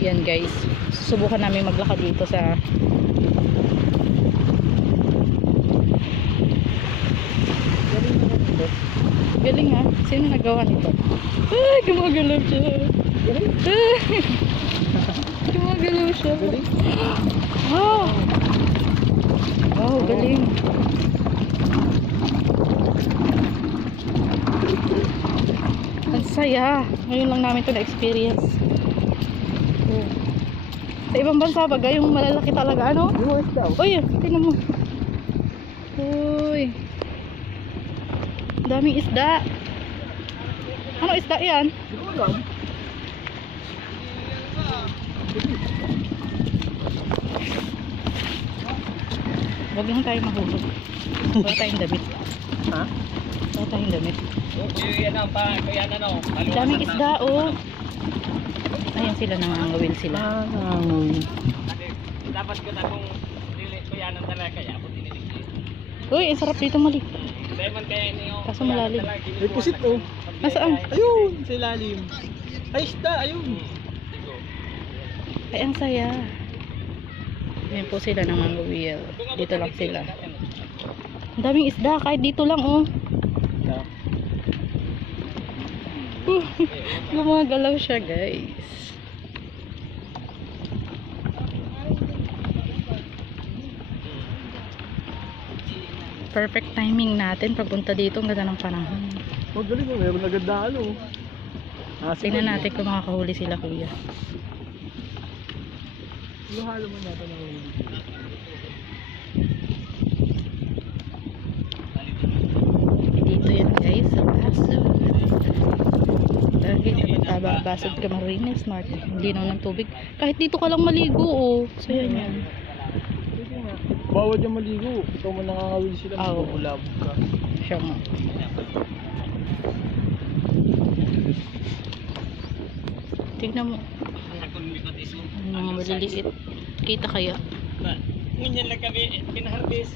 Yan guys, susubukan namin maglakad dito sa galing ha. Sino nagawa nito? Ay, gumagalaw siya. Gumagalaw siya. Wow. Wow, galing. Ang saya. Ngayon lang namin ito na-experience. Sa ibang bansa ba, yung malalaki talaga, ano? Uy, tingnan mo. Uy. Daming isda. Ano isda yan? Huwag lang tayo mahulog. Wala tayong damit. Ha? Wala tayong damit. Yan ang pa, kaya ano. Daming isda, oh. Ayan sila, nangangawil sila. Dapat ko na kung kaya nang talaga kaya ako tinilig. Uy, ang sarap dito, Mali. Diamond kaya niyo. Kaso malalim. May pusit oh. Nasaan? Ayun, sa ilalim. Ay, isda, ayun. Ay, ang saya. Ayan po sila nangangawil. Dito lang sila. Ang daming isda, kahit dito lang, oh. Gumagalaw siya, guys. Perfect timing natin pagpunta dito. Ang ganda ng panahon. Magaling mo, meron agad na ano. Tingnan natin kung makakahuli sila, kuya. Halo mo natin ang Dito yan, guys, sa Basod. Lagi taba Basod Camarines Smart. Hindi naman ng tubig. Kahit dito ka lang maligo, oh. So yan yan. bawal yung maligo. Ikaw mo nakakawil sila. Oo. Magulabog ka. Siya nga. Tignan mo. Ang mga maliliit. Kita kaya? Ngunyan lang kami pinaharbis.